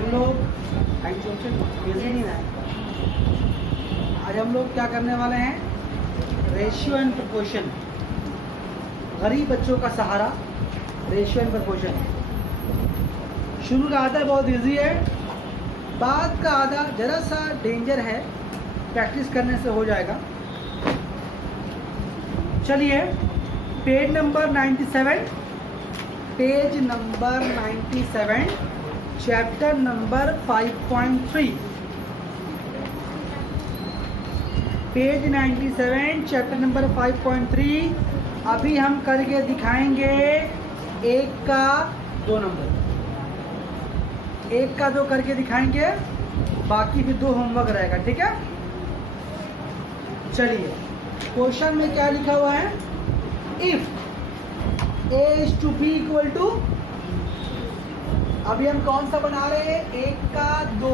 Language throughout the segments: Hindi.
हम लोग बिजी नहीं है। आज हम लोग क्या करने वाले हैं, रेशियो एंड प्रोपोर्शन, गरीब बच्चों का सहारा, रेशियो एंड प्रोपोर्शन। शुरू का आधा बहुत इजी है, बाद का आधा जरा सा डेंजर है, प्रैक्टिस करने से हो जाएगा। चलिए page number 97, page number 97, chapter number 5.3, page 97 chapter number 5.3। अभी हम करके दिखाएंगे 1 का 2 नंबर, 1 का 2 करके दिखाएंगे, बाकी भी 2 होमवर्क रहेगा, ठीक है। चलिए क्वेश्चन में क्या लिखा हुआ है, इफ a is to b equal to, अभी हम कौन सा बना रहे हैं, 1 का 2,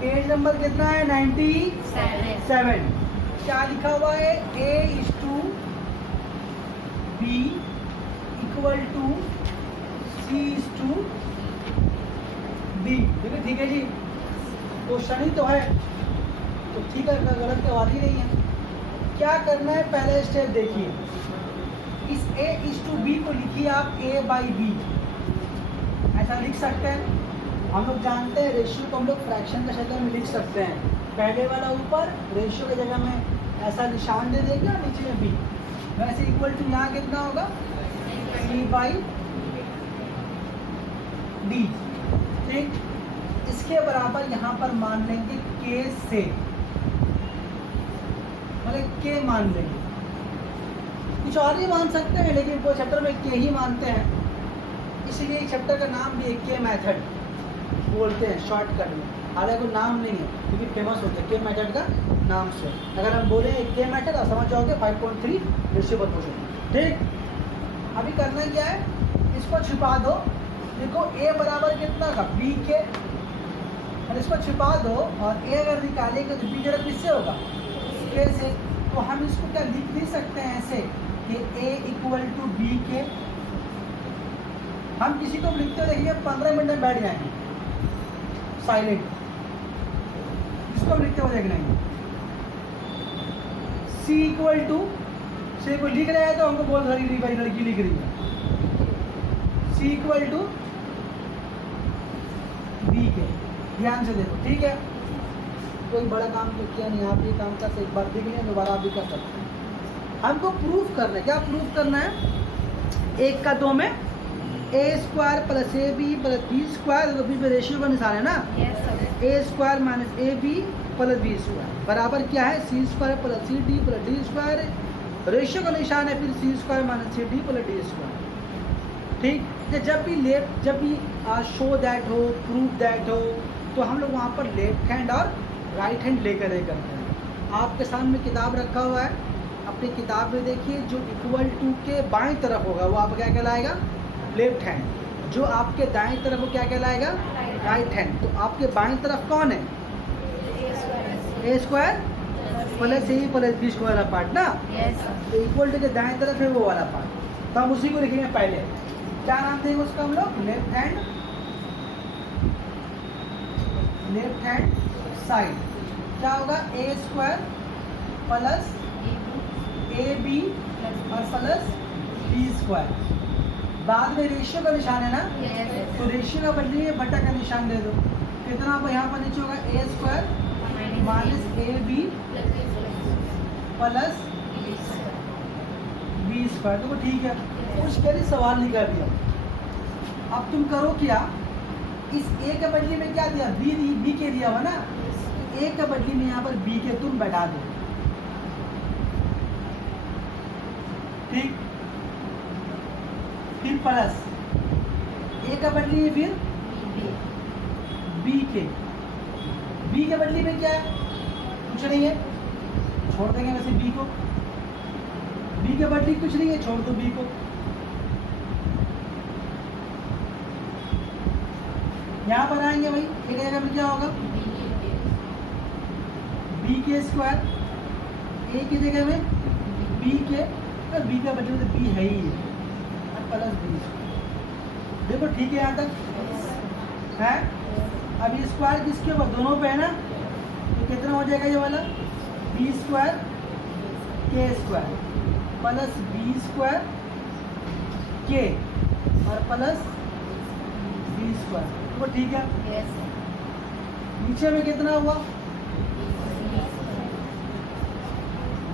पेज नंबर कितना है 97। क्या लिखा हुआ है, a is to b equal to c is to d। ठीक है जी, क्वेश्चन ही तो है, तो ठीक है, गलत तो बात ही नहीं है। क्या करना है, पहले स्टेप देखिए, इस a is to b को लिखिए आप a by b, ऐसा लिख सकते हैं। हम लोग जानते हैं रेशियो को हम लोग फ्रैक्शन के शक्ल में लिख सकते हैं, पहले वाला ऊपर रेशियो की जगह में ऐसा निशान दे देंगे और नीचे में b, वैसे इक्वल टू यहाँ कितना होगा c by d, ठीक। इसके बराबर यहाँ पर मान लेंगे k से, मतलब k मान लेंगे, कुछ और ही मान सकते हैं, लेकिन वो चैप्टर में के ही मानते हैं, इसीलिए इस चैप्टर का नाम भी के मेथड बोलते हैं शॉर्टकट में। हालांकि कोई नाम नहीं है, क्योंकि फेमस होता है के मेथड का नाम से। अगर हम बोले के मेथड आप समझ जाओगे 5.3 रेशियो प्रोपोर्शन, ठीक। अभी करना क्या है, इसको छिपा दो, देखो a बराबर कितना का b के, और इसको छिपा दो, और a अगर निकालेंगे तो b जरा किससे होगा, k से। तो हम इसको क्या लिख नहीं सकते हैं ऐसे कि a इक्वल टू बी के, हम किसी को लिखते देखिए 15 मिनट में बैठ जाएंगे साइलेंट, इसको हम लिखते हुए देख लेंगे। c इक्वल टू, से कोई लिख रहा है तो हमको बोल रही भाई लड़की लिख रही है, c इक्वल टू बी के, ध्यान से देखो, ठीक है। कोई बड़ा काम तो किया नहीं, आप ये काम कर, एक बार देख लें, दोबारा आप भी कर सकते हैं। हमको प्रूफ करना है, क्या प्रूफ करना है, 1 का 2 में a square plus a b plus b square, तो बी पे रेशियो का निशान है ना, a square minus a b plus b square बराबर क्या है, c square plus c d plus d square, ratio का निशान है फिर c square minus c d plus d square, ठीक। जब भी शो दैट हो, प्रूफ दैट हो, तो हम लोग वहाँ पर लेफ्ट हैंड और राइट हैंड लेकर करते हैं। आपके सामने किताब रखा हुआ है, अपनी किताब में देखिए, जो इक्वल टू के बाएं तरफ होगा वो आपका क्या कहलाएगा, लेफ्ट हैंड, जो आपके दाएं तरफ वो क्या कहलाएगा, राइट हैंड। तो आपके बाएं तरफ कौन है, a square plus A plus b square वाला पार्ट ना, तो इक्वल टू के दाएं तरफ है वो वाला पार्ट, तो हम उसी को लिखेंगे पहले। क्या नाम देंगे उसका हम लोग, लेफ्ट हैंड साइड। क्या होगा, a square plus a B और प्लस बी स्क्वायर, बाद में रेशियो का निशान है ना, तो रेशियो का बदले बटा का निशान दे दो, कितना यहाँ पर नीचे होगा, a square minus a b plus b square, तो ठीक है। उसके लिए सवाल लिखा दिया, अब तुम करो क्या, इस a के बदले में क्या दिया, b के दिया हुआ ना, a के बदले में यहाँ पर b के तुम बैठा दो, ठीक। फिर प्लस a का बदले में फिर b के बदले में क्या है, कुछ नहीं है, छोड़ देंगे वैसे b को, b के बदले कुछ नहीं है, छोड़ दो b को। यहाँ पर आएंगे भाई, एक जगह में क्या होगा, बी के स्क्वायर, ए की जगह में बी के, बी का बदले तो बी है ही, प्लस बी। देखो ठीक है यहाँ तक, है। अब ये स्क्वायर किसके ऊपर, दोनों पे है ना, तो कितना हो जाएगा ये वाला बी स्क्वायर के स्क्वायर प्लस बी स्क्वायर के और प्लस बी स्क्वायर, तो ठीक है। नीचे में कितना हुआ,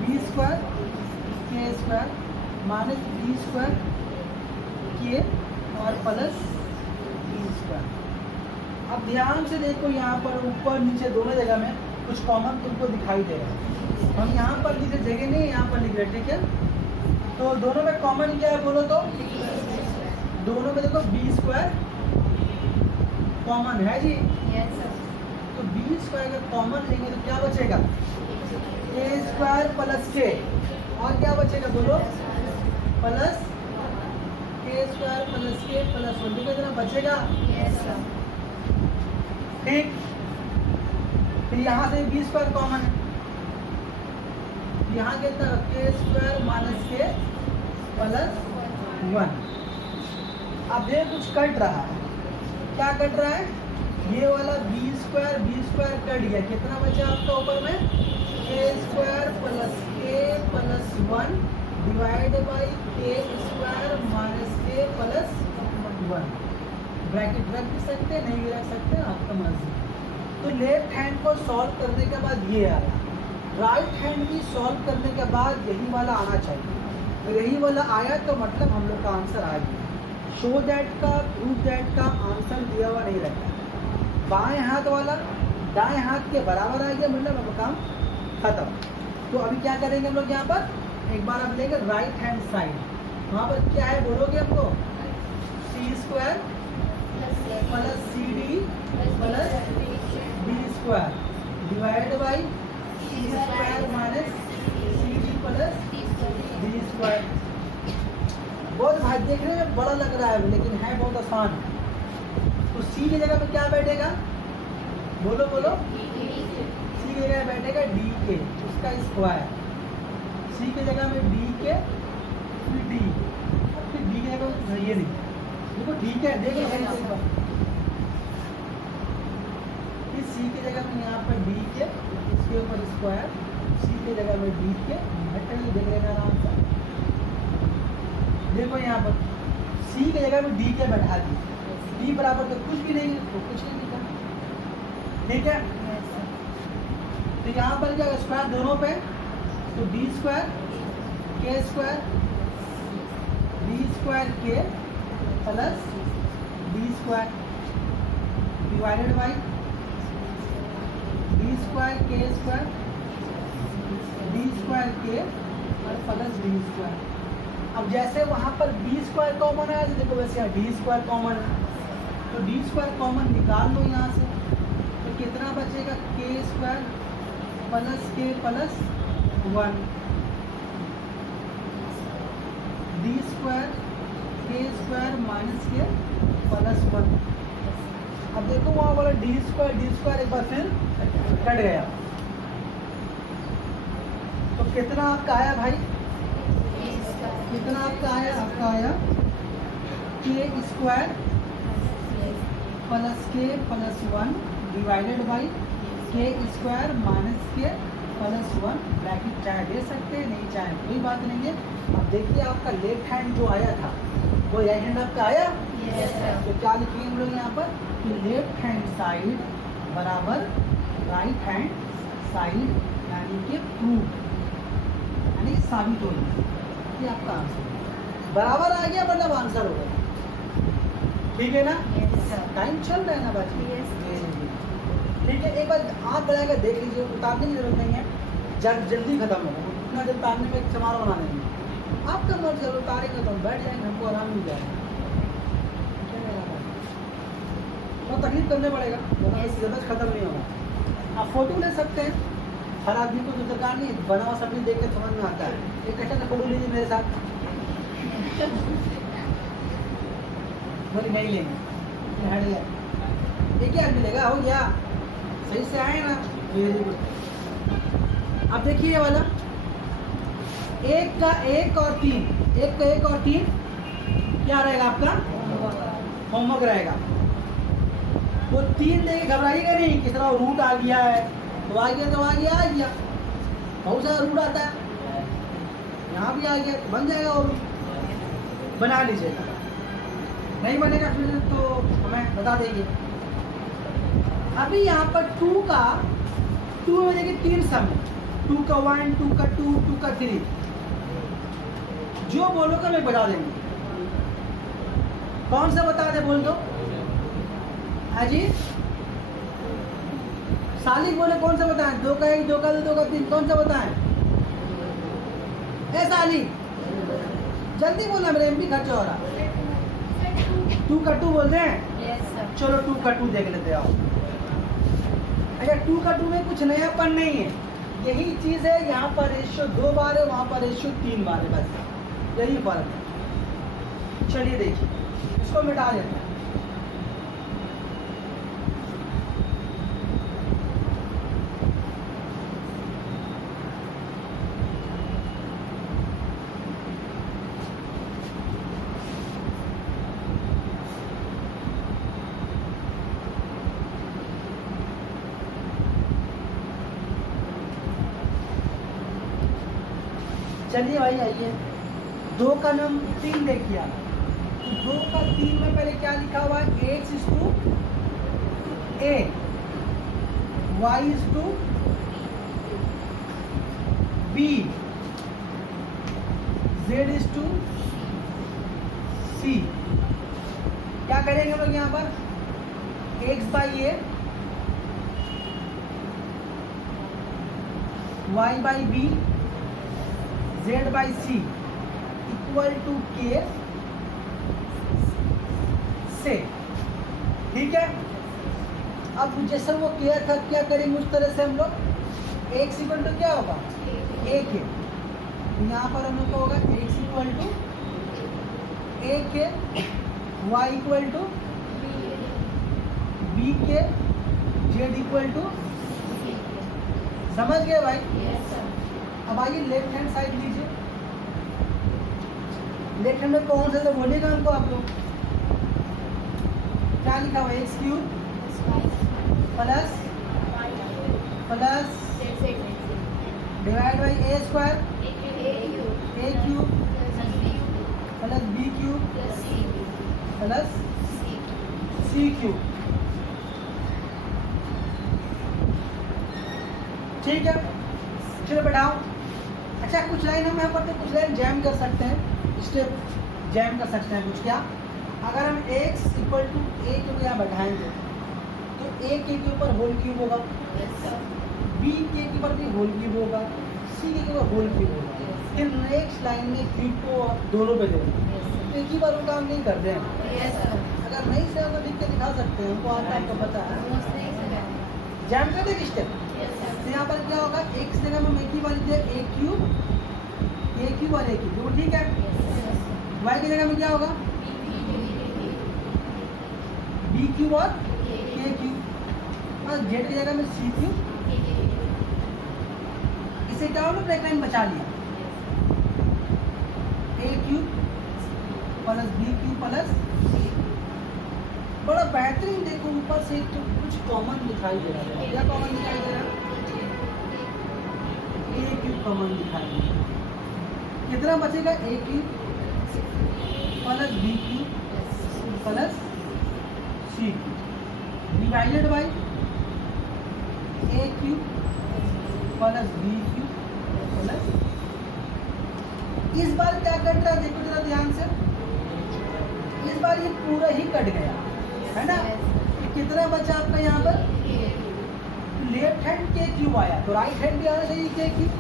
बी स्क्वायर के स्क्वायर माइनस बी स्क्वायर के और प्लस बी स्क्वायर। अब ध्यान से देखो, यहाँ पर ऊपर नीचे दोनों जगह में कुछ कॉमन तुमको दिखाई दे रहा है। हम यहाँ पर लिखे, जगह नहीं यहाँ पर लिख रहे, ठीक है। तो दोनों में कॉमन क्या है बोलो तो, दोनों में देखो बी स्क्वायर कॉमन है जी। तो बी स्क्वायर का कॉमन लेंगे तो क्या बचेगा, ए स्क्वायर प्लस के, और क्या बचेगा बोलो, प्लस के स्क्वायर प्लस के प्लस 1, कितना बचेगा, ठीक। फिर यहाँ से बी स्क्वायर कॉमन है, यहाँ कितना के स्क्वायर माइनस के प्लस 1। अब ये कुछ कट रहा है, क्या कट रहा है, ये वाला बी स्क्वायर कट गया, कितना बचा आपका ऊपर में, के स्क्वायर प्लस के प्लस 1 डिवाइड बाई के स्क्वायर माइनस के प्लस 1। ब्रैकेट रख भी सकते हैं, नहीं भी रख सकते हैं, आपका मर्जी। तो लेफ्ट हैंड को सॉल्व करने के बाद ये आया, राइट हैंड भी सॉल्व करने के बाद यही वाला आना चाहिए। तो यही वाला आया तो मतलब हम लोग का आंसर आ गया। शो दैट का, प्रूव दैट का आंसर दिया हुआ नहीं रहता, बाएं हाथ वाला दाएं हाथ के बराबर आ गया, मतलब अब काम खत्म। तो अभी क्या करेंगे हम लोग, यहाँ पर एक बार हम लेंगे राइट हैंड साइड, वहाँ पर क्या है बोलोगे हमको, c square plus c d plus b square divide by c square minus c d plus b square. बहुत भाई देखने में बड़ा लग रहा है लेकिन है बहुत आसान। तो सी की जगह पे क्या बैठेगा बोलो बोलो, सी की जगह बैठेगा डी के, उसका स्क्वायर, सी की जगह में डी के फिर डी, फिर डी की जगह ये नहीं, देखो ठीक है, देख लो सी की जगह में यहाँ पर डी के, इसके ऊपर स्क्वायर, सी की जगह में डी के, देख लेना आराम से। देखो यहाँ पर सी की जगह में डी के बैठा दी, डी बराबर तो कुछ भी नहीं है, तो कुछ नहीं लिखा, ठीक है। तो यहाँ पर क्या स्क्वायर दोनों पे, तो डी स्क्वायर के स्क्वायर डी स्क्वायर के plus d square divided by D square के स्क्वायर डी स्क्वायर के और प्लस डी स्क्वायर। अब जैसे वहाँ पर बी स्क्वायर कॉमन है, देखो वैसे यहाँ डी स्क्वायर कॉमन है, तो डी स्क्वायर कॉमन निकाल दो यहाँ से, तो कितना बचेगा, के स्क्वायर प्लस के प्लस 1 डी स्क्वायर के स्क्वायर माइनस के प्लस 1। अब देखो वहाँ वाला डी स्क्वायर एक बार फिर कट गया, तो कितना आपका आया भाई, कितना आपका आया, आपका आया के स्क्वायर प्लस के प्लस 1 डिवाइडेड बाई के स्क्वायर माइनस के प्लस 1। ब्रैकेट चाहे दे सकते हैं, नहीं चाहे कोई बात नहीं है। अब देखिए आपका लेफ्ट हैंड जो आया था वो राइट हैंड आपका आया, तो क्या लिखेंगे हम लोग यहाँ पर कि लेफ्ट हैंड साइड बराबर राइट हैंड साइड, यानी कि प्रूव, यानी साबित हो गया, ये आपका आंसर बराबर आ गया, मतलब आंसर हो गया, ठीक है ना। टाइम चल रहा है ना बाजी, ठीक है। एक बार आँख बढ़ाकर देख लीजिए, उतारने की जरूरत नहीं है, जल्दी खत्म होगा, उतना जब उतारने में एक समारोह बना देंगे, आपका मर्जी, जब उतारेंगे तो हम बैठ जाएंगे, हमको आराम मिल जाएगा, तो तकलीफ करने पड़ेगा, सिलेबस खत्म नहीं होगा। आप फोटो ले सकते हैं, हर आदमी को तो दरकार नहीं, बना हुआ सब देख के समझ में आता है। एक अच्छा फोटो लीजिए मेरे साथ, बोले नहीं लेंगे, एक ही आदमी लेगा, हो गया, सही से आए ना, वेरी गुड। अब देखिए ये वाला एक का एक और तीन, एक का एक और तीन क्या रहेगा आपका, होमवर्क रहेगा। वो 3 देख के घबराइएगा नहीं कि साला रूट आ गया है, तो आ गया तो आ गया, आ गया। बहुत सारा रूट आता है, यहाँ भी आ गया तो बन जाएगा, वो भी बना लीजिएगा। नहीं बनेगा फिर तो हमें बता देंगे। अभी यहाँ पर 2 में देखिए 3 सम है, 2 का 1, 2 का 2, 2 का 3। जो बोलोगे मैं बता देंगे। कौन सा बता दे बोल दो। हाजी सालिक बोले कौन सा बताएं? 2 का 1, 2 का 2, 2 का 3, कौन सा बताएं? ए सालिक जल्दी बोलना, मेरे एमपी खर्चा हो रहा। 2 का 2 बोलते हैं। चलो 2 का 2 देख लेते आओ। अच्छा 2 का 2 में कुछ नयापन नहीं है, यही चीज़ है। यहाँ पर रेशियो 2 बार है, वहाँ पर रेशियो 3 बार है, बस यही फर्क है। चलिए देखिए, इसको मिटा देते हैं। चलिए भाई आइए, 2 का नंबर 3 देखिए आप। तो 2 का 3 में पहले क्या लिखा हुआ है? x is to a, y is to b, z is to c। क्या करेंगे हम लोग यहाँ पर? x by a, y by b, z by c equal to k से। ठीक है, अब जैसे वो किया था क्या करेंगे उस तरह से हम लोग। x इक्वल टू क्या होगा? a के। यहाँ पर हम लोग को होगा x इक्वल टू a के, y इक्वल टू b के, z इक्वल टू। समझ गए भाई? अब आइए लेफ्ट हैंड साइड लीजिए। लेफ्ट हैंड में कौन सा तो बोलेगा हमको आप लोग। क्या लिखा हुआ है? X cube plus divide by a square, a cube plus b cube plus c cube. ठीक है, चलो बैठाओ। अच्छा कुछ लाइन हम यहाँ पर कुछ लाइन जैम कर सकते हैं, स्टेप जैम कर सकते हैं कुछ। क्या अगर हम x इक्वल टू a को यहाँ बैठाएंगे तो a के ऊपर होल क्यूब होगा, b के ऊपर भी होल क्यूब होगा, c के ऊपर होल क्यूब होगा। फिर नेक्स्ट लाइन में क्यूब को दोनों पे देंगे, तो एक ही बार वो काम नहीं करते हैं। अगर नहीं से तो लिख के दिखा सकते हैं, हमको आता है, आपको पता है। जैम कर देंगे स्टेप। तो यहाँ पर क्या होगा? x जगह में एक ही बार लिखते हैं a क्यूब और a क्यूब, ठीक है। y की जगह में क्या होगा? b क्यूब और a क्यूब, और z की जगह में c क्यूब। इसे क्या होगा? ब्रैकेट लाइन बचा लिया। a cube plus b cube plus c। बड़ा बेहतरीन। देखो ऊपर से तो कुछ कॉमन दिखाई दे रहा है। क्या कॉमन दिखाई दे रहा है? a क्यूब कॉमन दिखाई दे रहा है। कितना बचेगा? a cube plus b cube plus c cube divided by a cube plus b cube plus. इस बार क्या कट रहा है? देखो जरा ध्यान से। इस बार ये पूरा ही कट गया है ना। कितना बचा आपका यहाँ पर? लेफ्ट हैंड के क्यूब आया, तो राइट हैंड भी आना चाहिए के क्यूब।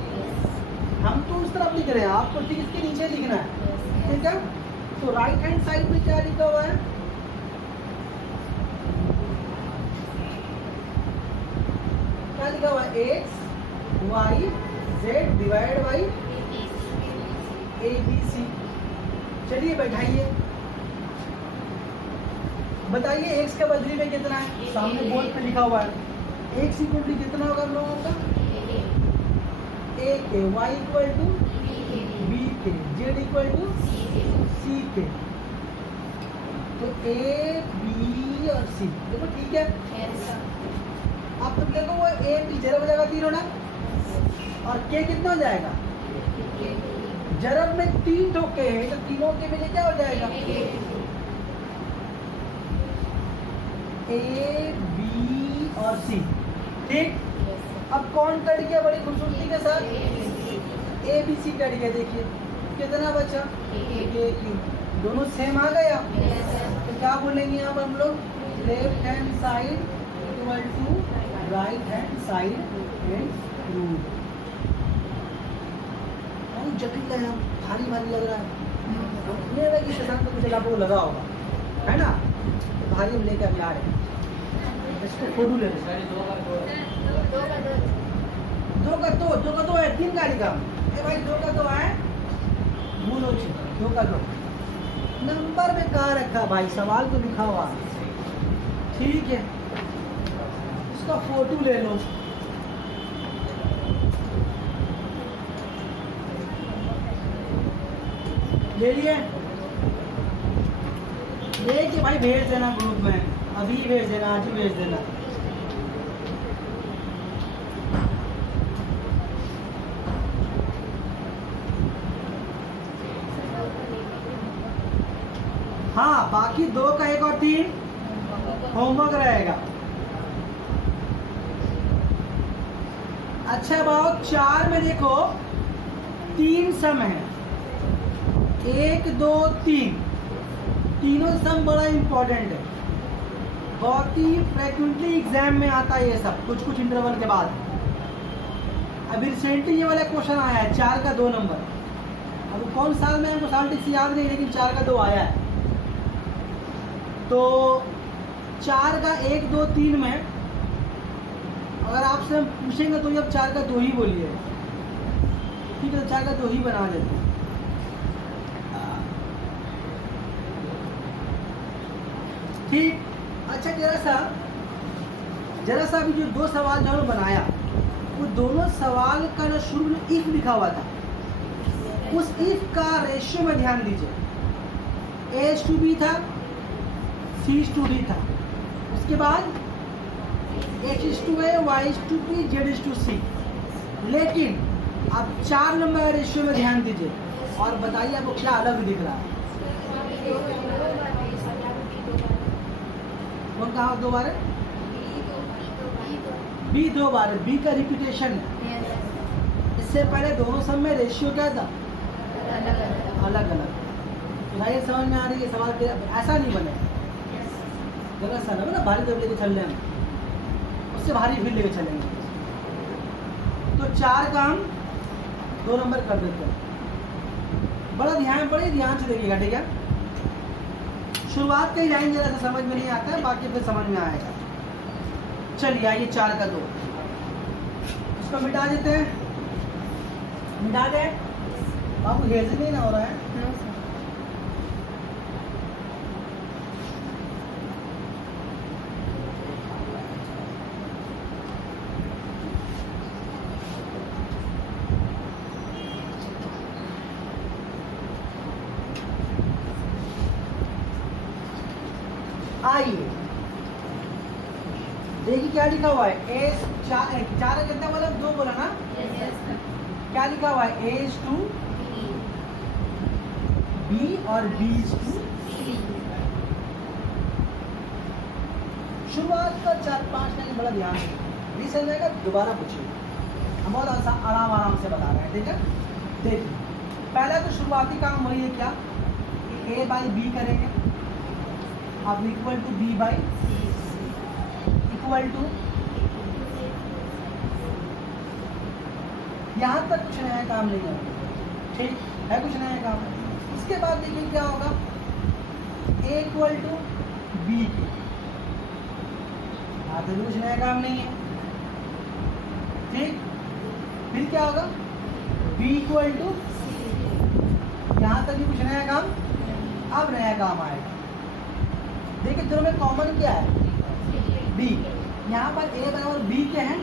हम तो उस तरफ लिख रहे हैं, आपको ठीक इसके नीचे लिखना है, ठीक है। तो राइट हैंड साइड में क्या लिखा हुआ है? क्या लिखा हुआ है? X y z divide by a B c. चलिए बैठाइए, बताइए एक्स का बदली में कितना है? सामने बोर्ड पे लिखा हुआ है। एक्स इक्वल टू कितना होगा हम लोगों का? ए के, वाई इक्वल टू बी के, जेड इक्वल टू सी के। तो ए बी और सी, देखो ठीक है। अब तुम देखो वो ए बी जरब हो जाएगा तीनों ना, और के कितना हो जाएगा, जरब में 3 ठोके हैं तो तीनों के मिले क्या हो जाएगा, ए बी और सी। ठीक, अब कौन कट गया बड़ी खूबसूरती के साथ, ए बी सी कट गया। देखिए कितना बचा, ए क्यू, दोनों सेम आ गया। तो क्या बोलेंगे यहाँ पर हम लोग, left hand side equal to right hand side and root. बहुत जटिल है, भारी भारी लग रहा है, ये है कि शशांक को कुछ आपको लगा होगा, है ना, तो भारी हम लेकर अभी आ रहे हैं। इसको फोटो ले लो, दो का दो है, 3 गाड़ी का भाई, 2 का 2 है, भूलो 2 का 2 नंबर में कहाँ रखा भाई, सवाल तो लिखा हुआ। ठीक है, इसका फोटो ले लो। ले लिए, देखिए भाई भेज देना ग्रुप में, अभी भेज देना, आज ही भेज देना। हाँ, बाकी 2 का 1 और 3 होमवर्क रहेगा। अच्छा बाबू, 4 में देखो 3 सम है, 1 2 3, तीनों सम बड़ा इंपॉर्टेंट है, बहुत ही फ्रिक्वेंटली एग्जाम में आता है ये सब, कुछ कुछ इंटरवल के बाद। अभी रिसेंटली ये वाला क्वेश्चन आया है, 4 का 2 नंबर। अब कौन साल में हमको साल टिक्स याद नहीं, लेकिन 4 का 2 आया है। तो 4 का 1 2 3 में अगर आपसे हम पूछेंगे तो ये अब 4 का 2 ही बोलिए, ठीक है, तो 4 का 2 ही बना देते हैं। ठीक, अच्छा जरा सा अभी जो 2 सवाल जो हमने बनाया, वो दोनों सवाल का जो शुरू में इफ लिखा हुआ था, उस इफ का रेशियो में ध्यान दीजिए। ए टू बी था, सी टू डी था, उसके बाद x to a, y to b, z to c. लेकिन अब 4 नंबर का रेशियो में ध्यान दीजिए और बताइए आपको क्या अलग दिख रहा है। कौन कहा 2 बार है, बी 2 बार है, बी का रिपीटेशन है। इससे पहले दोनों सब में रेशियो क्या था, अलग अलग। भाई समझ में आ रही है, सवाल ऐसा नहीं बने, गलत सा ना भारी दब लेके चल रहे हैं, उससे भारी फिर लेके चलेंगे। तो 4 का हम 2 नंबर कर देते हैं। बड़े ध्यान से देखिएगा, ठीक है। शुरुआत कहीं जाएंगे जरा समझ में नहीं आता है, बाकी फिर समझ में आएगा। चलिए आइए 4 का 2, इसको मिटा देते हैं, मिटा दे बाबू, हेज नहीं ना हो रहा है। आइए देखिए क्या लिखा हुआ है, एस 4 कितना बोला, 2 बोला ना। क्या लिखा हुआ है, एज टू बी और बी टू सी। शुरुआत का 4-5 लाइन बड़ा ध्यान भी समझ जाएगा, दोबारा पूछिए, हम बहुत आराम से बता रहे हैं, ठीक है। देखिए पहला तो शुरुआती काम वही है, क्या, ए बाई बी करेंगे, अब equal to b by equal to, यहाँ तक कुछ नया काम नहीं है, ठीक है, कुछ नया काम। इसके बाद देखिए क्या होगा, ए इक्वल टू बी के, यहाँ तक कुछ नया काम नहीं है, ठीक। फिर क्या होगा, बी इक्वल टू सी, यहाँ तक भी कुछ नया काम। अब नया काम आएगा, देखिए दोनों में कॉमन क्या है, बी। यहाँ पर ए बराबर बी के हैं,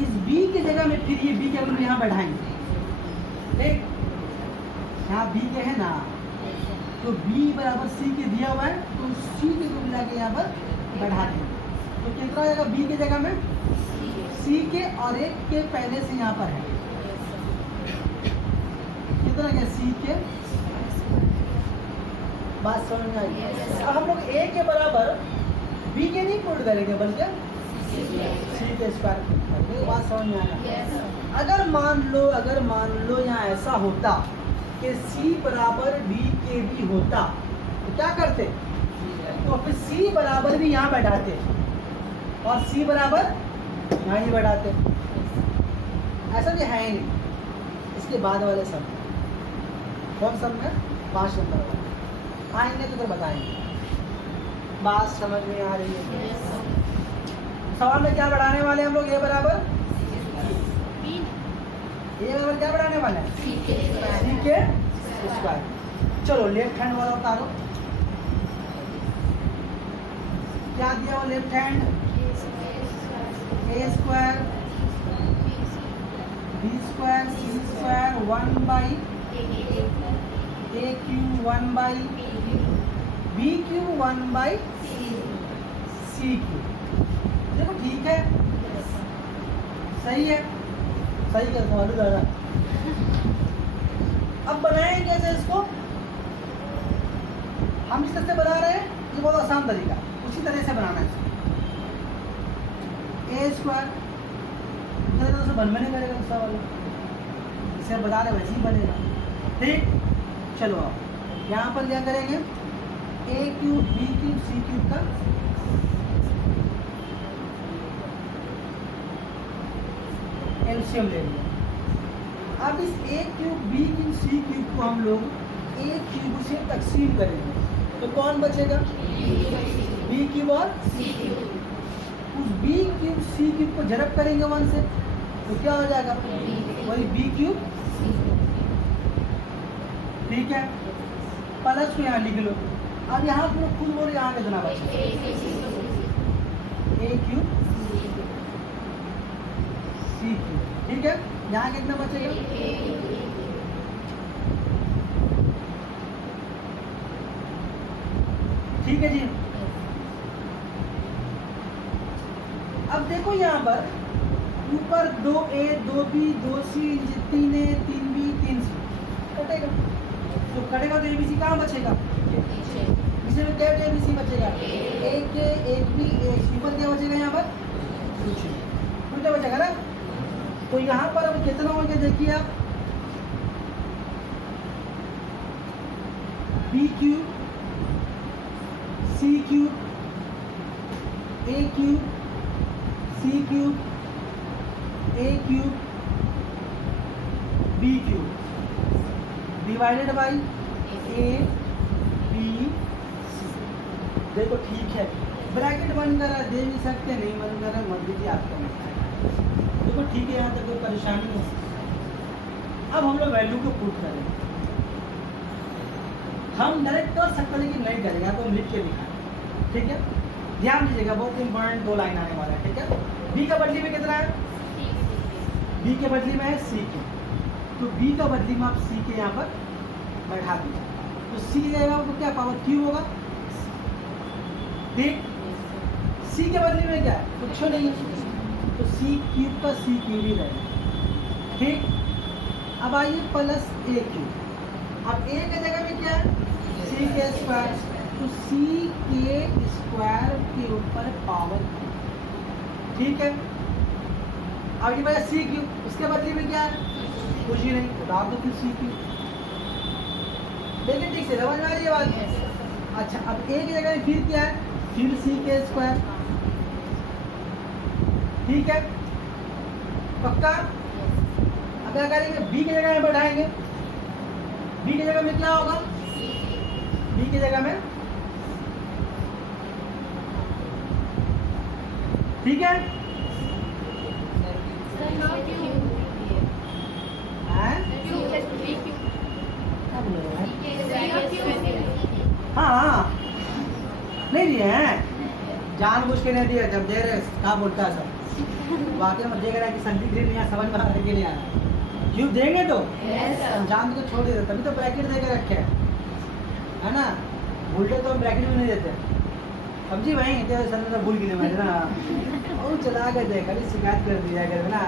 इस बी की जगह में फिर ये बी के हम यहाँ बैठाएंगे, ठीक। यहाँ बी के है ना, तो बी बराबर सी के दिया हुआ है, तो सी के को मिला के यहाँ पर बढ़ा देंगे। तो कितना हो जाएगा बी की जगह में सी के और एक के पहले से यहाँ पर है कितना क्या सी के बात समझ में आई। अब हम लोग ए के बराबर बी के नहीं पुट करेंगे बल्कि सी के स्क्वायर करेंगे। बात समझ में आएगा। अगर मान लो यहाँ ऐसा होता कि सी बराबर बी के भी होता तो क्या करते, तो फिर सी बराबर भी यहाँ बैठाते और सी बराबर यहाँ ही बैठाते। ऐसा भी है ही नहीं। इसके बाद वाले सब कौन सब में 5 नंबर वाले आएंगे तो फिर बताएंगे। बात समझ में आ रही है। सवाल में क्या बढ़ाने वाले हम लोग, ए बराबर क्या बढ़ाने वाले हैं सी के स्क्वायर। चलो लेफ्ट हैंड वाला उतारो, क्या दिया वो left hand a square b square c square 1 by a cube 1 by b cube 1 by c cube. देखो ठीक है, सही है, सही कर सवाल दादा। अब बनाएंगे कैसे इसको, हम इस तरह से बना रहे हैं, ये बहुत आसान तरीका, उसी तरह से बनाना है इसको। ए स्क्वायर तो बन में नहीं करेगा दूसरा वाला, इसे बता रहे वैसे ही बनेगा। ठीक, चलो अब यहाँ पर क्या करेंगे, ए cube b cube c cube का एलसीएम ले लिया। अब इस ए cube b cube c cube को हम लोग ए क्यूब से तकसीम करेंगे तो कौन बचेगा, बी क्यूब और सी क्यूब। उस बी क्यूब सी क्यूब को जरब करेंगे 1 से तो क्या हो जाएगा, वही बी क्यूब। ठीक है, प्लस को यहाँ लिख लो। अब यहाँ पर खुद बोलो यहाँ कितना बचेगा, ए क्यूब सी क्यूब। ठीक है, यहाँ कितना बचेगा, ठीक है जी। अब देखो यहाँ पर ऊपर 2a 2b 2c 3a 3b 3c कटेगा, तो कटेगा तो abc कहाँ बचेगा, इसे में क्या abc बचेगा, एक a एक b एक c पर क्या बचेगा, यहाँ पर कुछ क्या बचेगा ना। तो यहाँ पर अब कितना हो गया देखिए आप, b cube c cube a cube c cube a cube b cube divided by a B c. देखो ठीक है, ब्रैकेट बन कर दे भी सकते, नहीं बन कर मत दीजिए, आपका मत है। देखो ठीक है, यहाँ तक कोई परेशानी नहीं। अब हम लोग वैल्यू को पुट करेंगे, हम डायरेक्ट कर सकते लेकिन नहीं करेंगे, तो हम लिख के दिखाएं। ठीक है, ध्यान दीजिएगा, बहुत इंपॉर्टेंट 2 लाइन आने वाला है। ठीक है, बी का बदली में कितना है, बी के बदली में है सी के, तो बी का बदली में आप सी के यहाँ पर बैठा दीजिए, तो सी जाएगा तो क्या पावर क्यू होगा। ठीक, सी के बदली में क्या है, कुछ नहीं है, तो सी क्यूब का सी क्यूब ही रहेगा। ठीक, अब आइए प्लस ए क्यूब। अब ए की जगह में क्या है, सी के स्क्वायर, तो सी के स्क्वायर के ऊपर पावर। ठीक है, अब ये मेरा सी क्यूब, उसके बदले में क्या है, कुछ ही नहीं, उठा दो फिर सी क्यूब। लेकिन ठीक से समझ में आ रही है बात। अच्छा, अब ए की जगह में फिर क्या है, फिर सी के स्क्वायर। ठीक है, पक्का। अब क्या करेंगे, बी की जगह में बढ़ाएंगे, बी की जगह में क्या होगा, बी की जगह में, ठीक है, हाँ नहीं दिए हैं, जानबूझ के नहीं दिए, जब दे रहे क्या बोलता है सब, वाकई में देख रहा है कि संदीप ग्रीन यहाँ समझ में आ रहा है कि नहीं आ रहा। क्यों देंगे तो जान को छोड़ देते, तभी तो ब्रैकेट दे के रखे है ना, उल्टे तो हम ब्रैकेट में नहीं देते। अब जी भाई तेरे सर में तो भूल गई मैं ना और चला गए थे खाली शिकायत कर दिया कर ना।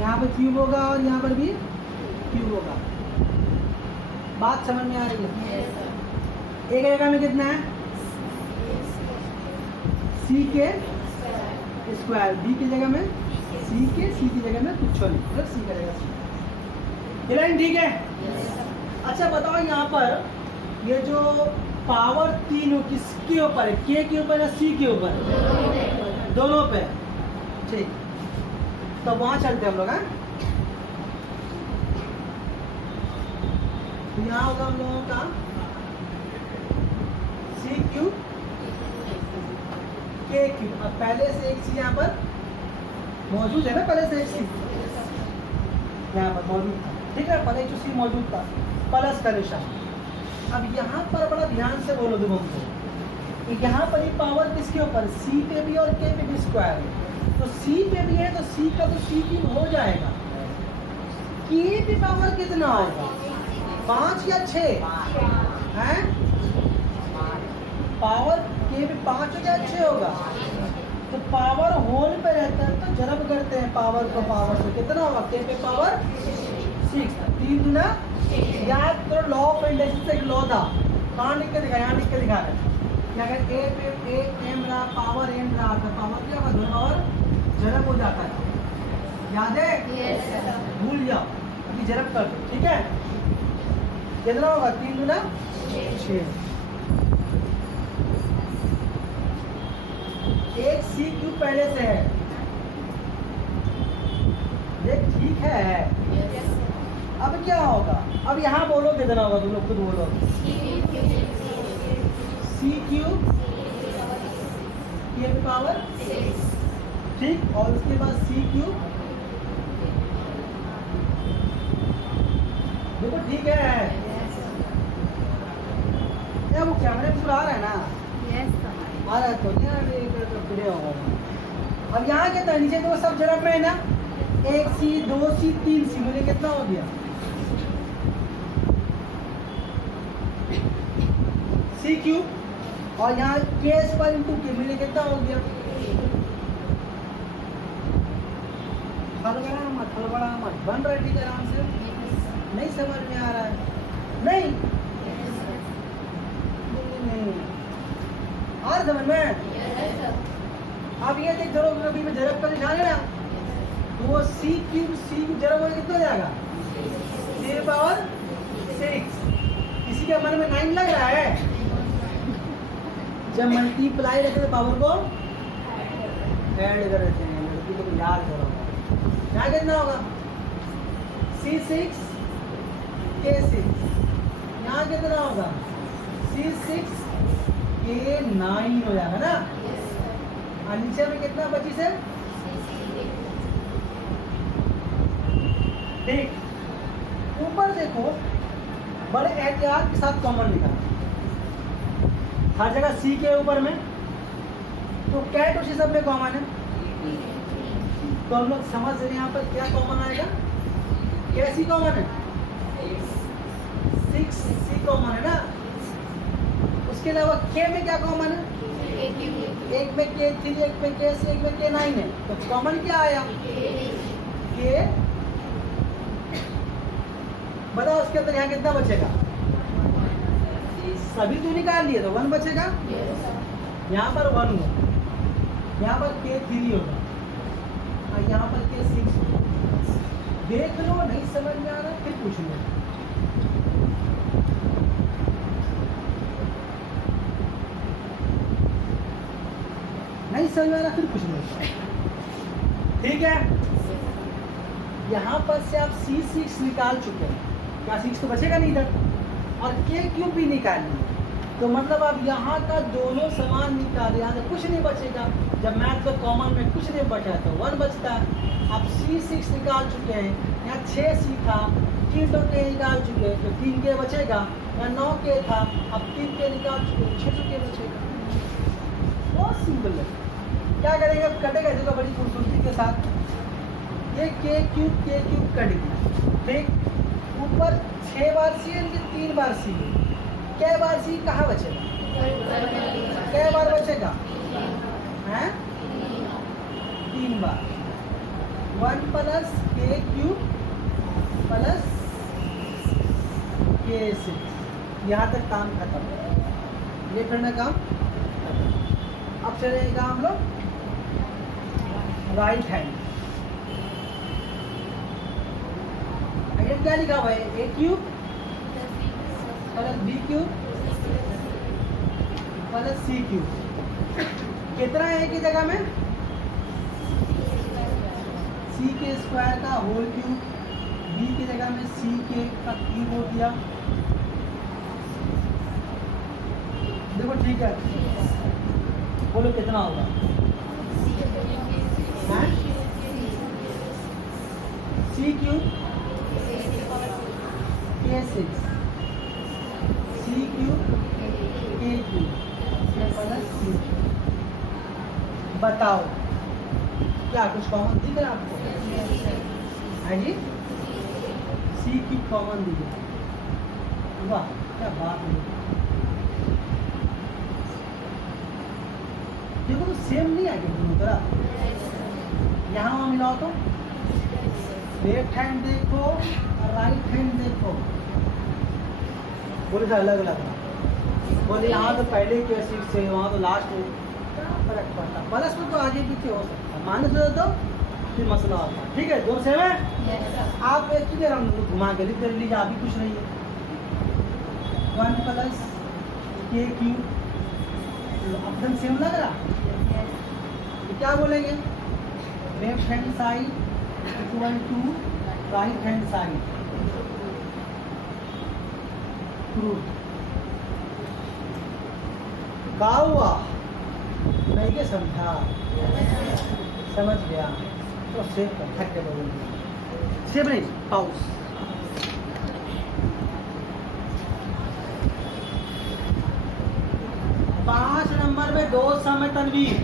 यहाँ पर क्यूब होगा और यहाँ पर भी क्यूब होगा। बात समझ में आ रही है? एक जगह में कितना है सी के स्क्वायर, बी की जगह में सी की जगह में कुछ नहीं, फिर सी करेगा सी। ये लाइन ठीक है? अच्छा बताओ यहाँ पर ये जो पावर 3 हो किसके ऊपर है, के ऊपर या सी के ऊपर? दोनों पे। ठीक, तो वहां चलते हम लोग हैं। तो यहाँ होगा हम लोगों का सी क्यूब के क्यूब। अब पहले से एक चीज यहाँ पर मौजूद है ना, पहले से एक चीज यहाँ पर मौजूद था, ठीक है, पहले जो सी मौजूद था प्लस का निशान। अब यहाँ पर बड़ा ध्यान से बोलो तुम हमको, यहाँ पर ये पावर किसके ऊपर, सी पे भी और के पे भी स्क्वायर है। तो सी पे भी है तो सी का तो सी क्यूब हो जाएगा। के पे पावर कितना होगा, 5 या 6 है? पावर के पे 5 या 6 होगा। तो पावर होल पे रहता है तो जरब करते हैं पावर को पावर से, कितना होगा, के पे पावर 6, 3 गुना। याद करो लॉ ऑफ इंडक्शन से एक लॉ था, कहाँ लिख के दिखा, यहाँ लिख के दिखा रहे क्या, अगर ए पे ए एम रहा पावर एम रहा तो पावर क्या होगा, दोनों पावर जरब हो जाता है। याद है? भूल जाओ अभी जरब कर दो, ठीक है। कितना होगा, 3 गुना 6। एक सी क्यूब पहले से है, ये ठीक है। अब क्या होगा, अब यहाँ बोलो कितना होगा, तुम लोग खुद बोलो। सी क्यूब के पावर 6, ठीक, और उसके बाद सी क्यूब, देखो ठीक है। क्या वो कैमरे में आ रहा है ना? आ रहा है तो नहीं होगा। अब यहाँ कितना नीचे तो सब जगह पे है ना, 1 सी 2 सी 3 सी, मुझे कितना हो गया, सी क्यूब, और यहाँ के स्क्वायर इंटू के, मुझे कितना हो गया, हलबड़ा मत बन रहा है, ठीक है, आराम से। नहीं समझ में आ रहा है? नहीं और समझ में? अब ये देख जरो कभी में जरब का निशान है ना, तो वो सी क्यूब जरब होगा कितना हो जाएगा, 3 पावर 6। किसी के मन में 9 लग रहा है? जब मल्टीप्लाई रहते हैं पावर को ऐड कर देते हैं, लड़की को याद करो। यहाँ कितना होगा, C6 K6, यहाँ कितना होगा, C6 K9 हो जाएगा ना। और नीचे में कितना बची से, ठीक। ऊपर देखो बड़े एहतियात के साथ कॉमन लिखा, हर जगह सी के ऊपर में, तो कैट उसी सब में कॉमन है। तो हम लोग समझ रहे हैं यहाँ पर क्या कॉमन आएगा, कैसी कॉमन है, 6 सी कॉमन है ना। उसके अलावा के में क्या कॉमन है, एक में K3, एक में K6, एक में K9 है। तो कॉमन क्या आया, के। बताओ उसके अंदर यहाँ कितना बचेगा, सभी तो निकाल लिए तो 1 बचेगा। यहाँ पर 1 होगा, यहाँ पर K3 होगा, और यहाँ पर K6 होगा। देख लो, नहीं समझ में आ रहा फिर पूछ लो। नहीं समझ में आ रहा फिर पूछ लो, ठीक है। यहाँ पर से आप C6 निकाल चुके हैं, क्या 6 तो बचेगा नहीं इधर, और K क्यूब भी निकाल लिए। तो मतलब आप यहाँ का दोनों समान निकाल, यहाँ से कुछ नहीं बचेगा। जब मैथ का कॉमन में कुछ नहीं बचा तो 1 बचता है। आप C6 निकाल चुके हैं, यहाँ 6 सी था, 3 तो K निकाल चुके हैं, तो 3 K बचेगा। यहाँ 9 K था, अब 3 K निकाल चुके हैं, 6 K बचेगा। बहुत सिंपल है। क्या करेंगे, अब कटेगा देखो बड़ी खूबसूरती के साथ। ये के क्यूब कट गया, ठीक। ऊपर 6 बार सी है, लेकिन 3 बार सी है। क्या बार सी कहाँ बचेगा, कै बार बचेगा हैं? 3 बार। 1 प्लस के क्यूब प्लस के 6, यहाँ तक काम खत्म। ये करना काम खत्म। अब चलेगा हम लोग राइट हैंड। आइटम क्या लिखा हुआ है? A cube plus b cube plus c cube. कितना है की जगह में? सी के स्क्वायर का होल क्यूब, बी की जगह में सी के का क्यूब हो गया। देखो ठीक है, बोलो कितना होगा? सी क्यूब के 6, सी क्यूब के क्यूब प्लस सी क्यूब। बताओ क्या कुछ कॉमन दिख रहा है आपको? है जी, सी क्यूब कॉमन दिख रहा है। वाह क्या बात है। देखो तो सेम नहीं आएगा दोनों तरफ। यहाँ वहाँ मिलाओ तो लेफ्ट हैंड देखो और राइट हैंड देखो, बोले अलग अलग। बोले यहाँ तो पहले के सीट से वहाँ तो लास्ट में फर्क पड़ता। प्लस में तो आगे पीछे हो सकता है, माइनस हो तो फिर मसला होता है। ठीक है, दो सेम है। आप एक चीज़ हम घुमा के लिख दे लीजिए, अभी कुछ नहीं है। 1 प्लस के क्यूब एकदम सेम लग रहा। तो क्या बोलेंगे? Left hand side equal to right hand side. Proof का हुआ नहीं के समझा? समझ गया तो सेव कर सकते बोलेंगे। सेव नहीं, पाउस। पाँच नंबर में 2 समय तनवीर।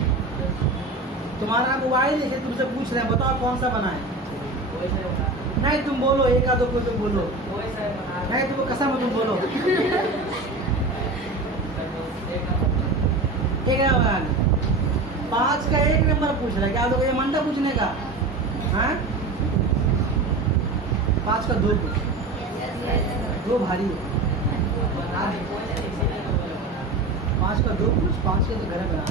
तुम्हारा मोबाइल जैसे तुमसे पूछ रहे हैं, बताओ कौन सा बनाए? नहीं तुम बोलो, एक आधो को तुम बोलो। नहीं तुमको कसम है, तुम बोलो। एक नंबर 5 का 1 नंबर पूछ रहा है, क्या लोग ये मनता पूछने का? हाँ 5 का 2 पूछ, 2 भारी है। 5 का 2 पूछ, 5 के तो घर बना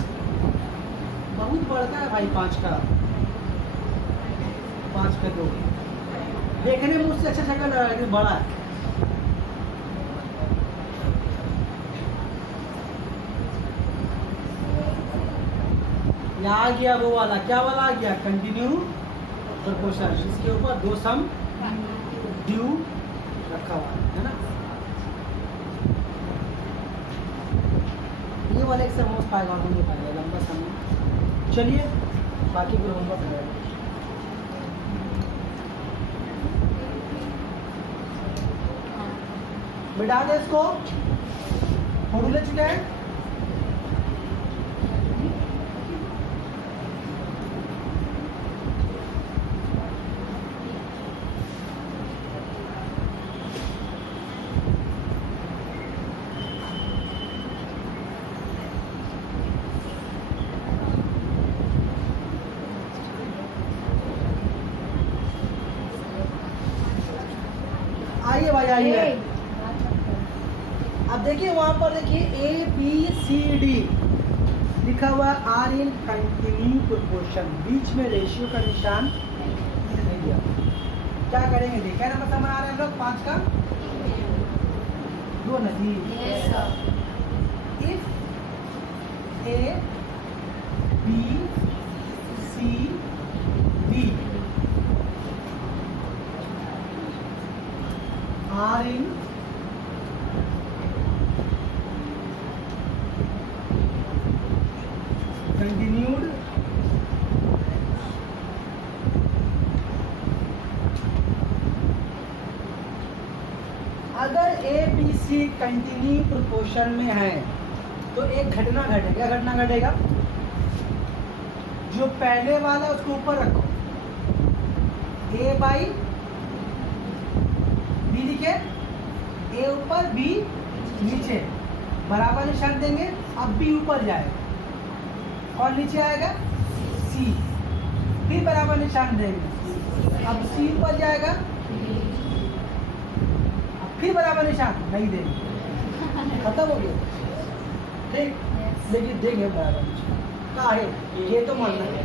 बहुत बड़का है भाई। 5 का 2 देखने में उससे अच्छा शक्ल लग रहा है लेकिन बड़ा है। यहाँ आ गया वो वाला, क्या वाला आ गया? Continue proportion. इसके ऊपर 2 सम ड्यू रखा हुआ है ना। ये वाला एक समझ पाएगा, नहीं पाएगा लंबा समय। चलिए बाकी फिर होमवर्क करेंगे। मिटा दे इसको, फॉर्मूले चुके हैं। आइए भाई आइए। अब देखिए वहां पर देखिए ABCD लिखा हुआ है, आर इन कंटिन्यू प्रोपोर्शन, बीच में रेशियो का निशान नहीं दिया। क्या करेंगे? देखिए क्या नंबर बना रहे हैं हम लोग? 5 का 2 नहीं। If A B C D are in continued अगर ABC कंटिन्यू प्रोपोर्शन में है तो एक घटना घटेगा। क्या घटना घटेगा? जो पहले वाला उसको ऊपर रखो, A बाई B लिखे, A ऊपर B नीचे, बराबर निशान देंगे, अब बी ऊपर जाएगा और नीचे आएगा सी, फिर बराबर निशान देंगे, अब सी ऊपर जाएगा, अब फिर बराबर निशान नहीं देंगे, खत्म हो गया। ठीक, लेकिन देंगे बराबर निशान कहाँ है, ये तो मानना है।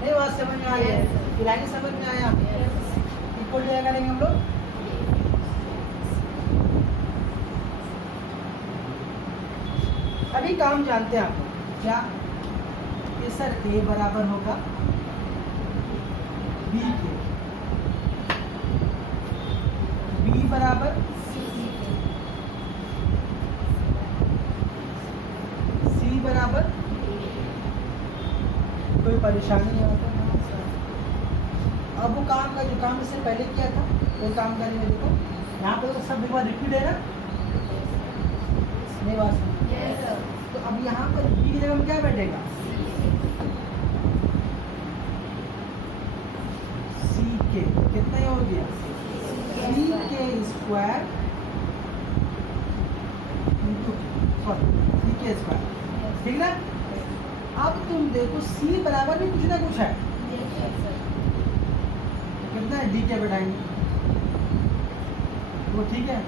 नहीं बात समझ में आ गई है, लाइन समझ में आया, इक्वल क्या करेंगे हम लोग, अभी काम जानते हैं आप लोग क्या, कि सर ए बराबर होगा बी के, बी बराबर सी बराबर, कोई परेशानी नहीं होता। अब वो काम का जो काम इससे पहले किया था वो काम करेंगे। देखो यहाँ पे तो सब एक बार रिपीट है ना, नहीं बात तो अब यहाँ पर बी की जगह में क्या बैठेगा, सी के, कितना हो गया सी के स्क्वायर इंटू सी के स्क्वायर, ठीक ना। अब तुम देखो सी बराबर भी कुछ ना कुछ है, कितना है डी के बैठाएंगे वो, ठीक है,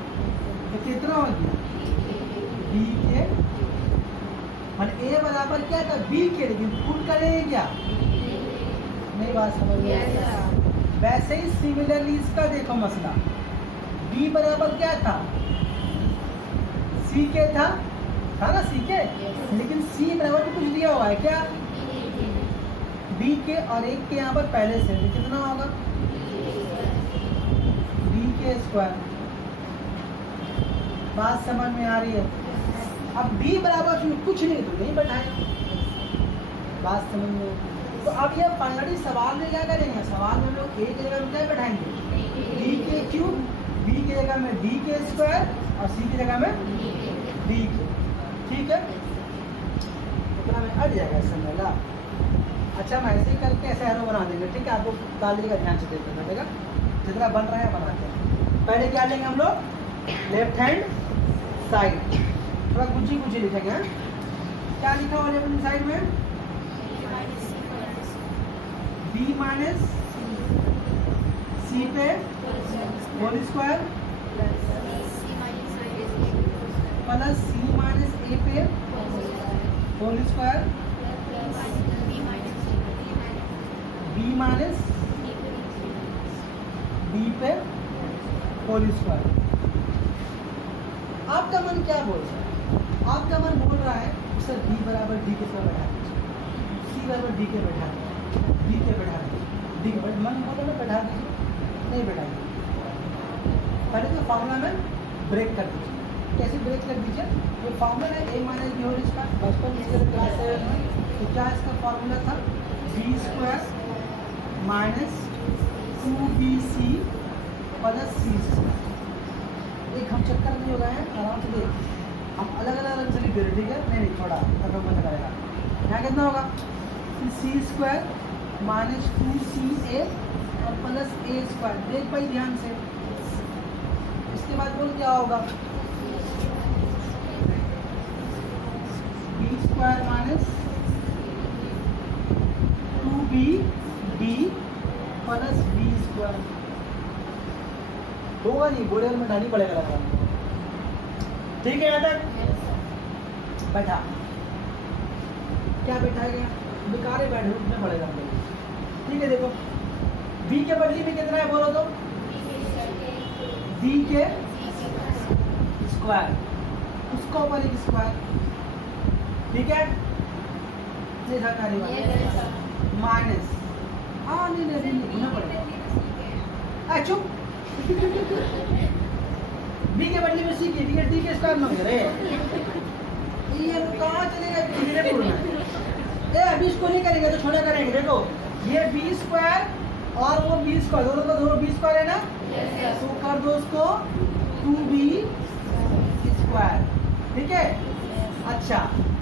तो कितना हो गया डी के, और ए बराबर क्या था बी के, लेकिन पुट करेंगे क्या, नहीं बात समझ में। वैसे ही सिमिलरली इसका देखो मसला, बी बराबर क्या था सी के था ना सी के, लेकिन सी बराबर तो कुछ दिया हुआ है क्या, बी के, और एक के यहाँ पर पहले से तो कितना होगा बी के स्क्वायर, बात समझ में आ रही है। अब b बराबर कुछ नहीं तो नहीं बैठाए, बात समझ में। तो अब ये फाइनली सवाल में क्या करेंगे, सवाल में लोग a की जगह में क्या बैठाएंगे d के क्यूब, b की जगह में d के स्क्वायर और c की जगह में d के, ठीक है, इतना में अट जाएगा समझ ला। अच्छा हम ऐसे ही करके ऐसे एरो बना देंगे, ठीक है, आपको ताली का ध्यान से देखना पड़ेगा, जितना बन रहा है बनाते हैं। पहले क्या लेंगे हम लोग, लेफ्ट हैंड साइड, थोड़ा गुची गुची लिखेंगे, क्या लिखा हुआ लेफ्ट हैंड साइड में, b माइनस सी पे whole square plus c minus a पे whole square, b minus b पे होल स्क्वायर। आपका मन क्या बोल रहा है, आपका मन बोल रहा है सर b बराबर d के साथ बैठा दीजिए, c बराबर d के बैठा दीजिए, d के बैठा दीजिए, d के मन बोल रहा है बैठा दीजिए, नहीं बैठाइए, पहले तो फार्मूला में ब्रेक कर दीजिए। कैसे ब्रेक कर दीजिए, ये फार्मूला है a minus B whole square, बचपन में क्लास 7 में, तो क्या इसका फार्मूला था b square minus 2bc plus c square. एक हम चक्कर नहीं हो गए हैं, आराम से देख, हम अलग अलग रंग से लिख दे रहे, ठीक है, नहीं थोड़ा अलग मत करेगा। यहाँ कितना होगा सी स्क्वायर माइनस 2ca और प्लस a स्क्वायर, देख भाई ध्यान से। इसके बाद बोल क्या होगा b square minus 2bd plus b square, होगा नहीं, बोले में बैठानी पड़ेगा लगा, ठीक है। यहाँ तक बैठा, क्या बैठाएगा, बेकार है बैठे, उठना पड़ेगा हम लोग, ठीक है। देखो b के बदली में कितना है बोलो तो, b के स्क्वायर, उसको ऊपर एक स्क्वायर, ठीक है, माइनस, हाँ नहीं होना पड़ेगा, चुप बी के बदले में सी की, ठीक है, डी के स्क्वायर में करे, ये कहाँ चलेगा, धीरे पूर्ण ए अभी इसको नहीं करेंगे तो छोटा करेंगे। देखो ये बी स्क्वायर और वो बी स्क्वायर, दोनों का दोनों बी स्क्वायर है ना, तो कर दो उसको 2b स्क्वायर, ठीक है। अच्छा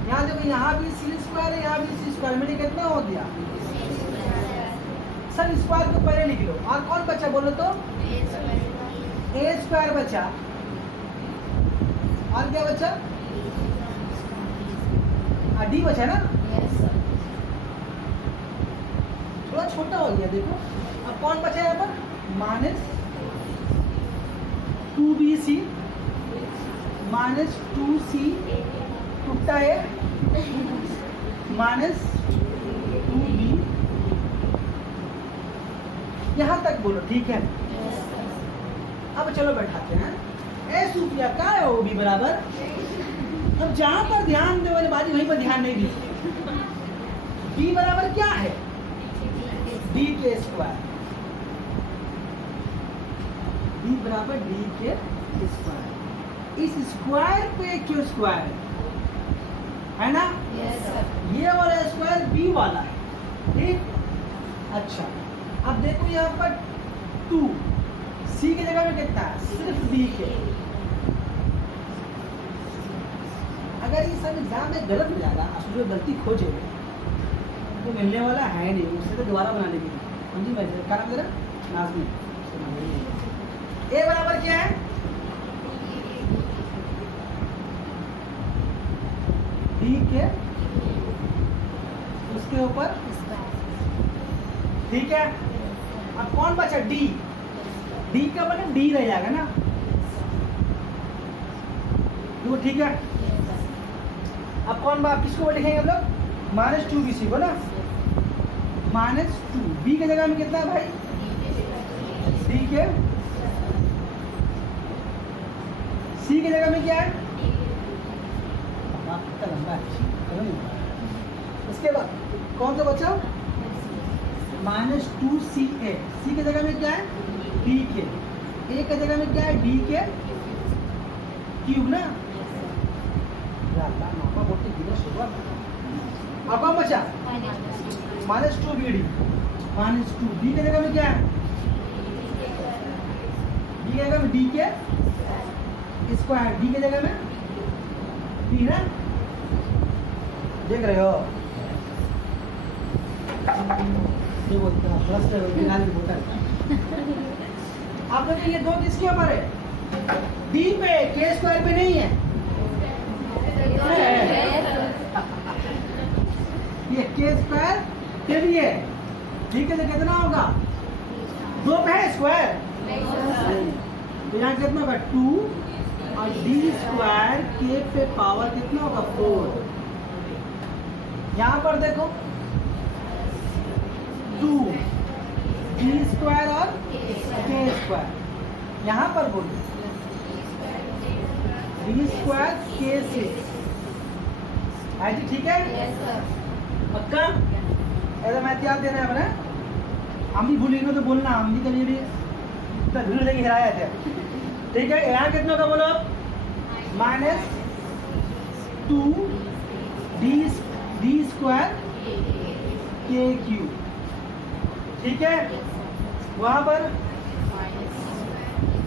यहाँ देखो, यहाँ भी सी स्क्वायर है, यहाँ भी सी स्क्वायर, मेरे कितना हो गया सर, स्क्वायर को पहले लिख लो, और कौन बचा बोलो तो ए स्क्वायर बचा, और क्या बचा डी बचा ना, Yes, sir. थोड़ा छोटा हो गया देखो। अब कौन बचा यहाँ पर? माइनस 2bc माइनस 2c टूटा है माइनस 2b, यहाँ तक बोलो ठीक है। Yes, sir. अब चलो बैठाते हैं। ए सूफिया क्या है वो बी बराबर, अब जहां पर ध्यान दे वाली बारी वहीं पर ध्यान नहीं दी। बी बराबर क्या है? डी के स्क्वायर, बी बराबर डी के स्क्वायर। इस स्क्वायर पे क्यों स्क्वायर है ना? Yes, sir. ये वाला स्क्वायर बी वाला है, ठीक। अच्छा अब देखो यहाँ पर 2 सी की जगह में कितना है? सिर्फ बी के। अगर ये सब एग्जाम में गलत मिला रहा, जो गलती खोजे तो मिलने वाला है नहीं, उससे तो दोबारा बना लेंगे। समझी मैं क्या नाम तेरा? नाज़मी। ए बराबर क्या है? डी के उसके ऊपर, ठीक है। अब कौन बचा? डी। डी का मतलब डी रह जाएगा ना, तो ठीक है। अब कौन बात किसको लिखेंगे हम लोग? माइनस 2bc को ना, माइनस 2 बी की जगह में कितना है भाई? ठीक है। सी की जगह में क्या है? कितना लंबा है। इसके बाद कौन सा बचा? Minus 2ca। सी की जगह में क्या है? डी के। ए की जगह में क्या है? डी के क्यूब ना। अब कौन बचा? माइनस 2bd, माइनस 2 डी की जगह में क्या है? डी की जगह में डी के स्क्वायर, डी की जगह में डी ना, देख रहे हो? ये बोलते हैं फर्स्ट निकाल के बोलता है। आप लोग ये दो किसके ऊपर है? डी पे, के स्क्वायर पे नहीं है। ये के स्क्वायर के लिए ठीक है, तो कितना होगा? 2 पे है स्क्वायर, तो यहाँ कितना होगा? 2 और डी स्क्वायर के पे पावर कितना होगा? 4। यहाँ पर देखो 2 डी स्क्वायर और के स्क्वायर, यहाँ पर बोलो डी स्क्वायर के 6 है जी, ठीक है। Yes, sir. पक्का? ऐसा मैथ याद देना है अपने। हम भी भूलेंगे तो बोलना, हम भी कभी भी इतना भूल लेके हिराया थे, ठीक है। यहाँ कितना का बोलो? माइनस 2 डी स्क्वायर के क्यूब, ठीक है। वहाँ पर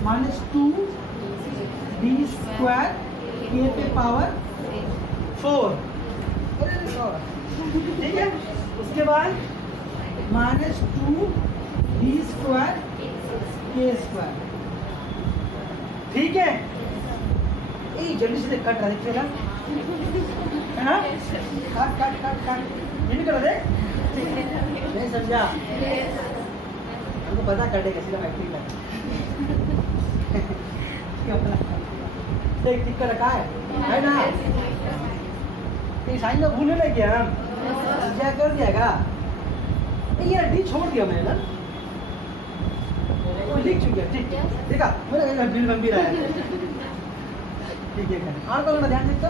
माइनस 2 डी स्क्वायर के पे पावर 4, ठीक है। उसके बाद माइनस 2 डी स्क्वायर के स्क्वायर, ठीक है। ये जल्दी से कट रहा है ना, काट काट काट काट, ये भी कर दे, नहीं समझा? हमको पता कर देगा सीधा मैट्रिक का। देख टिक कर रखा है ना, ये साइन में भूलने लग गया हम, क्या कर दियागा? ये डी छोड़ दिया मैंने ना, वो लिख चुके ठीक, देखा मेरा बिल बन भी रहा है, ठीक है। और कौन ध्यान देता?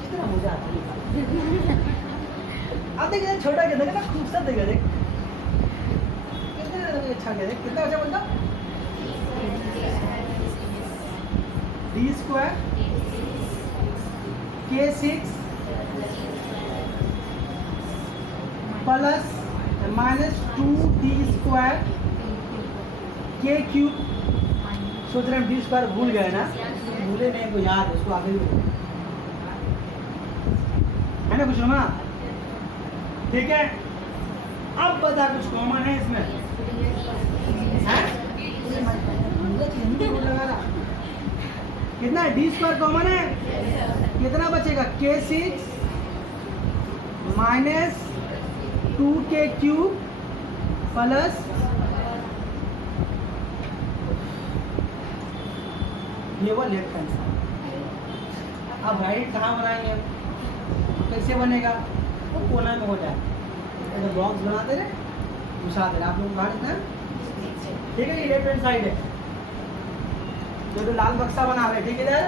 कितना मजा आता है। अब देखिए छोटा क्या देखा, खूबसूरत देखा, देख कितना अच्छा क्या, देख कितना अच्छा बनता। डी स्क्वायर के 6 प्लस माइनस 2 डी स्क्वायर के क्यूब। सोच रहे हम डी स्क्वायर भूल गए ना, भूले नहीं को याद है, उसको आगे भी है ना कुछ ना, ठीक है। अब बता कुछ कॉमन है इसमें, है? लगा रहा कितना है, डी स्क्वायर कॉमन है, कितना बचेगा, k6 minus 2k cube plus ये वो लेफ्ट हैंड साइड। अब राइट कहाँ बनाएंगे, कैसे बनेगा, वो कोना में हो जाए, तो बॉक्स बना दे रहे, घुसा दे रहे, आप लोग बाहर इतना, ठीक है, ये लेफ्ट हैंड साइड है, तो लाल बक्सा बना रहे, ठीक है इधर।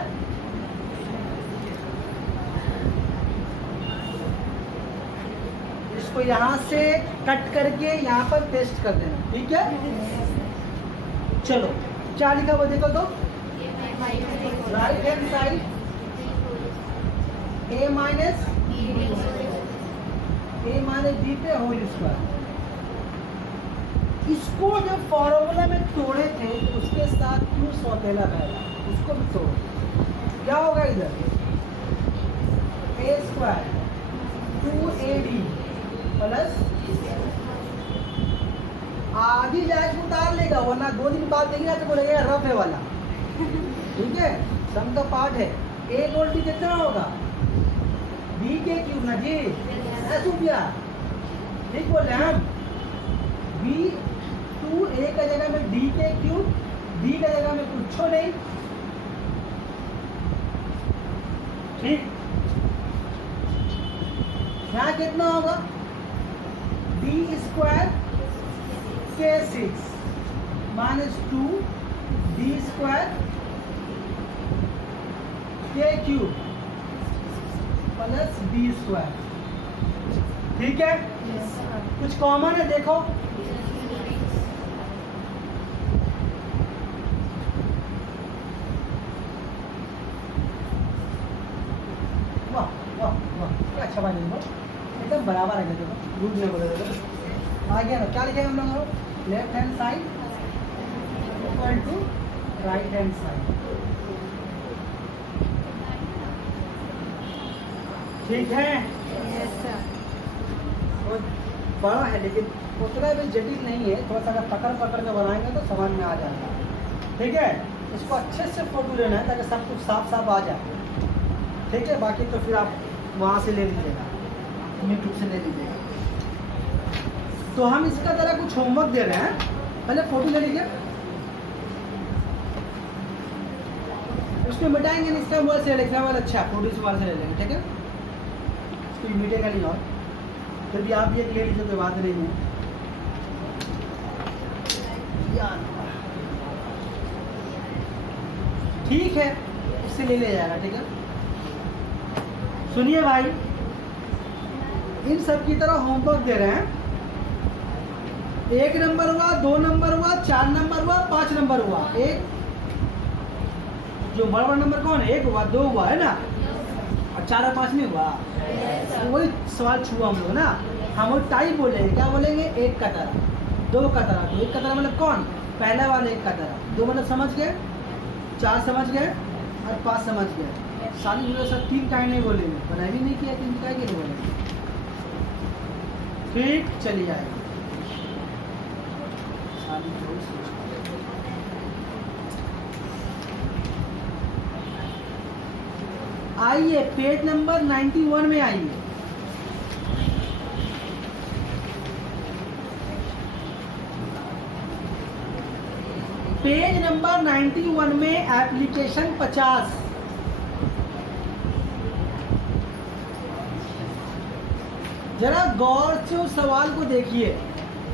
इसको यहाँ से कट करके यहाँ पर पेस्ट कर देना, ठीक है। चलो क्या लिखा हुआ देखो तो, right hand side a minus b पे होल स्क्वायर। इसको जब फॉर्मूला में तोड़े थे तो उसके साथ क्यों सौतेला पहला, उसको भी तोड़ो, क्या होगा इधर, a स्क्वायर 2ad प्लस आधी जाए तो उतार लेगा, वरना 2 दिन बाद देंगे तो बोलेगा रफ है वाला, ठीक है, सम का पार्ट है। a गोल भी कितना होगा, b के क्यूब ना जी, रुपया, ठीक बोल रहे हैं हम, b 2a का जगह में d के क्यूब, d का जगह में कुछ नहीं, ठीक। यहाँ कितना होगा, d square k6 minus 2 d square k cube plus b square, ठीक है। कुछ कॉमन है देखो, वाह वाह वाह, क्या अच्छा बात है, एकदम बराबर है, देखो रूट में बदल आ गया ना। क्या लिखेंगे हम लोग, left hand side equal to right hand side, ठीक है। तो बड़ा है लेकिन उतना भी जटिल नहीं है, थोड़ा सा अगर पकड़ पकड़ के बनाएंगे तो समझ में आ जाएगा, ठीक है। इसको अच्छे से फोटो लेना है ताकि सब कुछ साफ साफ आ जाए, ठीक है। बाकी तो फिर आप वहाँ से ले लीजिएगा, यूट्यूब से ले लीजिएगा। तो हम इसका जरा कुछ होमवर्क दे रहे हैं, पहले फोटो ले लीजिए, उसमें मिटाएंगे नहीं, इसका मोबाइल से लिखना वाला अच्छा है, फोटो इस मोबाइल से ले लेंगे, ठीक है, इसको मिटेगा नहीं। और फिर भी आप ये ले लीजिए, कोई बात नहीं है यार, ठीक है, इससे ले ले जाएगा, ठीक है। सुनिए भाई, इन सब की तरह होमवर्क दे रहे हैं, 1 नंबर हुआ, 2 नंबर हुआ, 4 नंबर हुआ, 5 नंबर हुआ, एक जो बड़ा बड़ा नंबर कौन है, 1 हुआ, 2 हुआ है ना, और 4 और 5 नहीं हुआ, तो वही सवाल छुआ हम लोग ना। हम वो टाइप बोलेंगे, क्या बोलेंगे, 1 का तरह, 2 का तरह, तो 1 का तरह मतलब कौन, पहला वाला 1 का तरह, 2 मतलब समझ गए, 4 समझ गए और 5 समझ गए। सारी जो सब 3 का नहीं बोलेंगे, बनाई भी नहीं किया, 3 का नहीं बोलेंगे, ठीक, चलिए आएगा। आइए पेज नंबर 91 में आइए, पेज नंबर 91 में एप्लीकेशन 50, जरा गौर से उस सवाल को देखिए,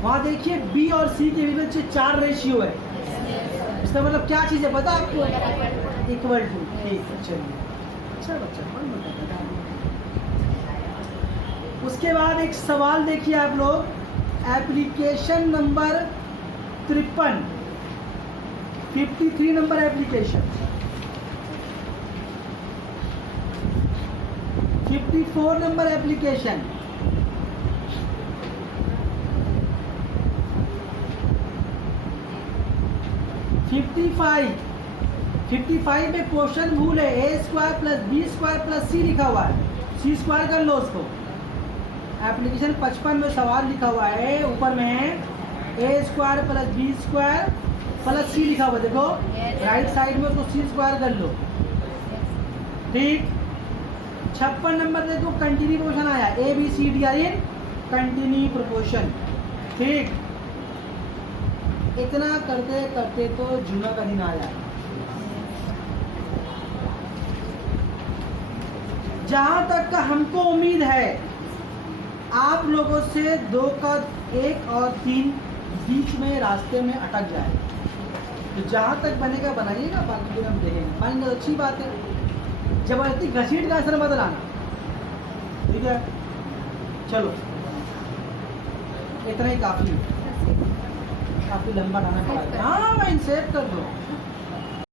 वहां देखिए बी और सी के बीच 4 रेशियो है, इसका मतलब क्या चीज़ है पता आपको, इक्वल टू, ठीक है, चलिए, अच्छा बच्चा। उसके बाद एक सवाल देखिए आप लोग, application number 53, 53 number application, 54 number application, 55 में क्वेश्चन भूल है, a square plus b square plus c लिखा हुआ है, सी स्क्वायर कर लो उसको। एप्लीकेशन 55 में सवाल लिखा हुआ है, ऊपर में a square plus b square plus c लिखा हुआ है, देखो राइट साइड में उसको सी स्क्वायर कर लो, ठीक। 56 नंबर देखो कंटिन्यू प्रोपोर्शन आया, A B C D are in continue proportion. ठीक, इतना करते करते तो जुमा का दिन आया। जहां तक का हमको उम्मीद है आप लोगों से 2 का 1 और 3 बीच में रास्ते में अटक जाए, तो जहां तक बनेगा बनाइएगा, बाकी फिर हम देखेंगे। पाएंगे तो अच्छी बात है, जबरदस्ती घसीट का असर मत लाना, ठीक है। चलो इतना ही काफी है, काफी लंबा लाना पड़ा। हाँ मैं सेव कर दो।